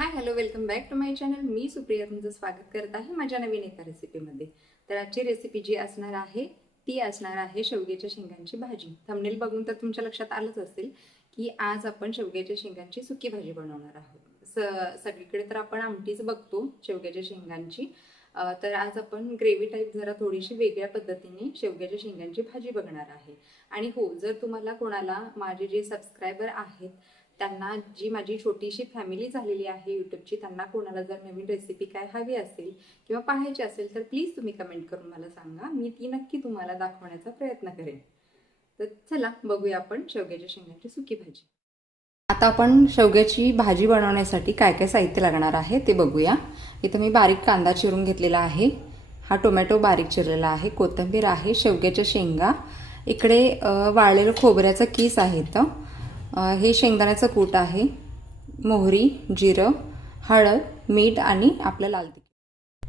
High hello welcome back to my channel. मी सुप्रिया तुमचं स्वागत करत आहे माझ्या नवीन एका रेसिपीमध्ये. तर आजची रेसिपी जी असणार आहे ती असणार आहे शेवग्याच्या शेंगांची भाजी. थंबनेल बघून तर तुमच्या लक्षात आलंच असेल की आज आपण शेवग्याच्या शेंगांची सुकी भाजी बनवणार आहोत. सगळीकडे तर आपण आमटीच बघतो शेवग्याच्या शेंगांची, तर आज आपण ग्रेव्ही टाईप जरा थोडीशी वेगळ्या पद्धतीने शेवग्याच्या शेंगांची भाजी बघणार आहे. आणि हो, जर तुम्हाला कोणाला माझे जे सबस्क्रायबर आहेत त्यांना जी माझी छोटीशी फॅमिली झालेली आहे यूट्यूबची, त्यांना कोणाला जर नवीन रेसिपी काय हवी असेल किंवा पाहायची असेल तर प्लीज तुम्ही कमेंट करून मला सांगा. मी ती नक्की तुम्हाला दाखवण्याचा प्रयत्न करेन. तर चला बघूया आपण शेवग्याच्या शेंगांची सुकी भाजी. आता आपण शेवग्याची भाजी बनवण्यासाठी काय काय साहित्य लागणार आहे ते बघूया. इथं मी बारीक कांदा चिरून घेतलेला आहे, हा टोमॅटो बारीक चिरलेला आहे, कोथिंबीर आहे, शेवग्याच्या शेंगा, इकडे वाळलेलं खोबऱ्याचं कीस आहे, हे शेंगदाण्याचं कूट आहे, मोहरी, जिरं, हळद, मीठ आणि आपलं लाल तिखट.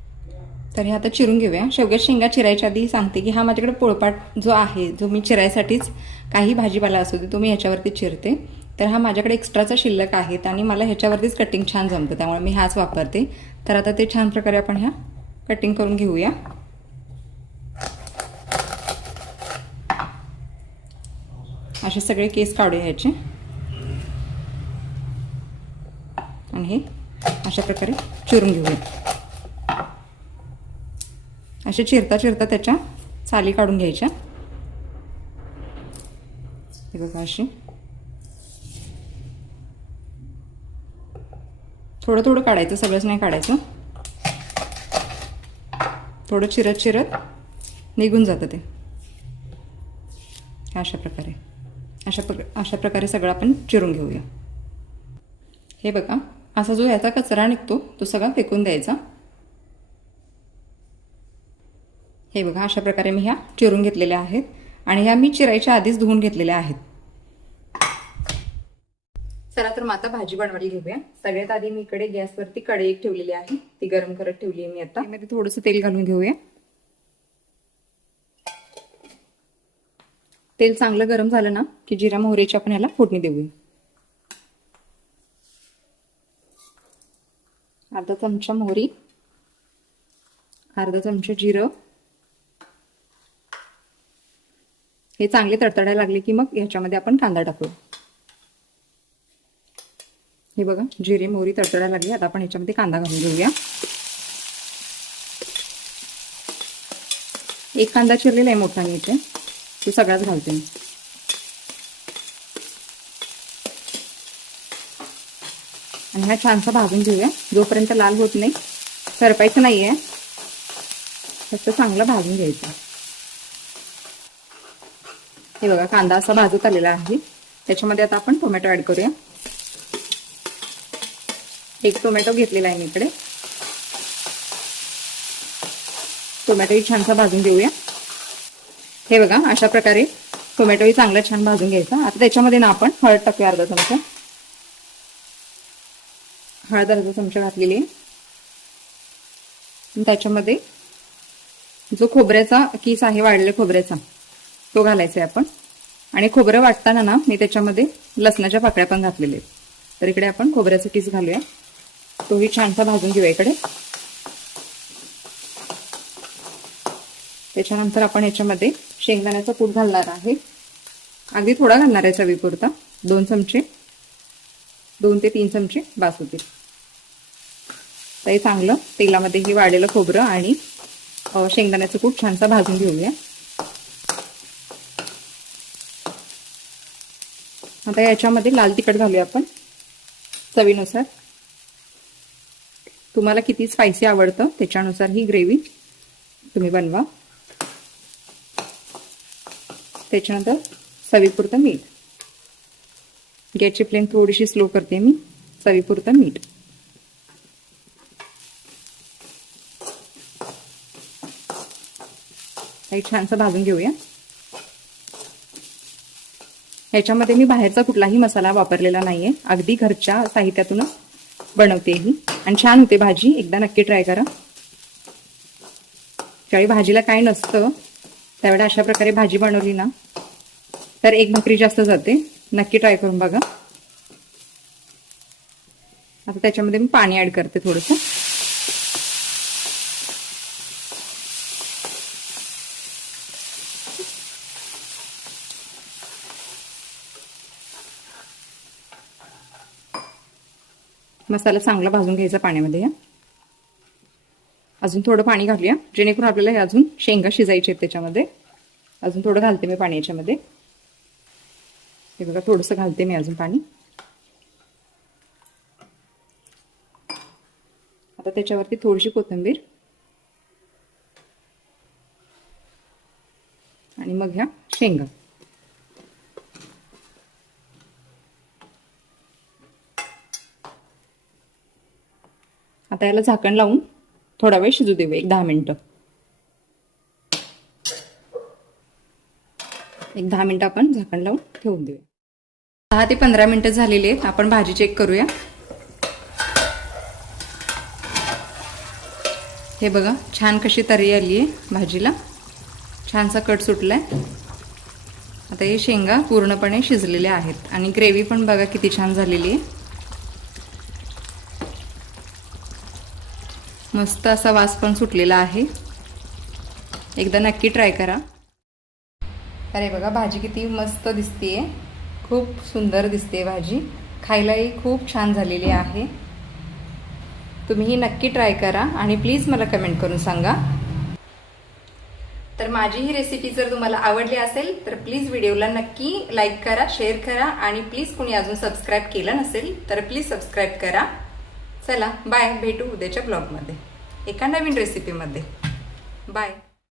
तर हे आता चिरून घेऊया. शेवग्याच्या शेंगा चिरायच्या आधी सांगते की हा माझ्याकडे पोळपाट जो आहे, जो मी चिरायसाठीच काही भाजीपाला असू दे तो मी ह्याच्यावरती चिरते. तर हा माझ्याकडे एक्स्ट्राचा शिल्लक आहे आणि मला ह्याच्यावरतीच कटिंग छान जमतं, त्यामुळे मी हाच वापरते. तर आता ते छान प्रकारे आपण ह्या कटिंग करून घेऊया. असे सगळे केस काढूया ह्याचे आणि हे अशा प्रकारे चिरून घेऊया. असे चिरता चिरता त्याच्या साली काढून घ्यायच्या. हे बघा, अशी थोडं थोडं काढायचं, सगळंच नाही काढायचं. थोडं चिरत चिरत निघून जातं ते. अशा प्रकारे अशा प्रकारे सगळं आपण चिरून घेऊया. हे बघा, असा जो याचा कचरा निघतो तो सगळा फेकून द्यायचा. हे बघा, अशा प्रकारे मी ह्या चिरून घेतलेल्या आहेत आणि ह्या मी चिरायच्या आधीच धुवून घेतलेल्या आहेत. चला तर मग आता भाजी बनवायला घेऊया. सगळ्यात आधी मी इकडे गॅसवरती कढई ठेवलेली आहे, ती गरम करत ठेवली आहे मी. आता त्यामध्ये थोडंसं तेल घालून घेऊया. तेल चांगलं गरम झालं ना की जिरा मोहरीची आपण ह्याला फोडणी देऊया. अर्धा चमचा मोहरी, अर्धा चमचा जिरं. हे चांगले तडतडायला लागले की मग ह्याच्यामध्ये आपण कांदा टाकू. हे बघा, जिरे मोहरी तडतडायला लागली. आता आपण ह्याच्यामध्ये कांदा घालून घेऊया. एक कांदा चिरलेला आहे मोठा मी इथे, तो सगळाच घालते मी. आणि हा छानसा भाजून घेऊया. जोपर्यंत लाल होत नाही, सरपायचं नाहीये, फक्त चांगला भाजून घ्यायचा. हे बघा, कांदा असा भाजत आलेला आहे. त्याच्यामध्ये आता आपण टोमॅटो ऍड करूया. एक टोमॅटो घेतलेला आहे मी इकडे. टोमॅटोही छानसा भाजून घेऊया. हे बघा, अशा प्रकारे टोमॅटोही चांगला छान भाजून घ्यायचा. आता त्याच्यामध्ये ना आपण हळद टाकूया. अर्धा चमचा हळद, अर्धा चमचा घातलेली आहे. त्याच्यामध्ये जो खोबऱ्याचा कीस आहे, वाळलेल्या खोबऱ्याचा, तो घालायचा आहे आपण. आणि खोबरं वाटताना ना मी त्याच्यामध्ये लसणाच्या पाकळ्या पण घातलेल्या आहेत. तर इकडे आपण खोबऱ्याचा कीस घालूया. तोही छानसा भाजून घेऊया इकडे. त्याच्यानंतर आपण ह्याच्यामध्ये शेंगदाण्याचा कूट घालणार आहे. अगदी थोडा घालणार आहे चवीपुरता. 2 ते 3 चमचे बास होतील. तर हे चांगलं तेलामध्ये हे वाढलेलं खोबरं आणि शेंगदाण्याचं कूट छानसा भाजून घेऊया. आता याच्यामध्ये लाल तिखट घालूया आपण चवीनुसार. तुम्हाला किती स्पायसी आवडतं त्याच्यानुसार ही ग्रेव्ही तुम्ही बनवा. त्याच्यानंतर चवीपुरतं मीठ. गॅसची फ्लेम थोडीशी स्लो करते मी. चवीपुरतं मीठ. हे छानसं भाजून घेऊया. ह्याच्यामध्ये मी बाहेरचा कुठलाही मसाला वापरलेला नाहीये, अगदी घरच्या साहित्यातूनच बनवते ही आणि छान होते भाजी. एकदा नक्की ट्राय करा. ज्यावेळी भाजीला काय नसतं त्यावेळी अशा प्रकारे भाजी बनवली ना तर एक भाकरी जास्त जाते. नक्की ट्राय करून बघा. आता त्याच्यामध्ये मी पाणी ऍड करते थोडंसं. मसाला चांगला भाजून घ्यायचा पाण्यामध्ये. अजून थोडं पाणी घालूया जेणेकरून आपल्याला हे अजून शेंगा शिजायचे आहेत त्याच्यामध्ये. अजून थोडं घालते मी पाणी याच्यामध्ये. हे बघा थोडंसं घालते मी अजून पाणी. आता त्याच्यावरती थोडीशी कोथिंबीर आणि मग ह्या शेंगा. आता याला झाकण लावून थोडा वेळ शिजू देऊ, 1-10 मिनिटं. 1-10 मिनिटं आपण झाकण लावून ठेवून देऊया. 10 ते 15 मिनिटं झालेली आहेत. आपण भाजी चेक करूया. हे बघा छान कशी तर्री आली आहे भाजीला, छानसा कट सुटलाय. आता हे शेंगा पूर्णपणे शिजलेल्या आहेत आणि ग्रेव्ही पण बघा किती छान झालेली आहे. मस्त असा वास पण सुटलेला आहे. एकदा नक्की ट्राय करा. अरे बघा भाजी किती मस्त दिसतेय, खूप सुंदर दिसते भाजी. खायलाही खूप छान झालेली आहे. तुम्हीही नक्की ट्राय करा आणि प्लीज मला कमेंट करून सांगा. तर माझी ही रेसिपी जर तुम्हाला आवडली असेल तर प्लीज व्हिडिओला नक्की लाईक करा, शेअर करा आणि प्लीज कोणी अजून सबस्क्राईब केलं नसेल तर प्लीज सबस्क्राईब करा. चला बाय, भेटू उद्याच्या ब्लॉगमध्ये एका नवीन रेसिपीमध्ये. बाय.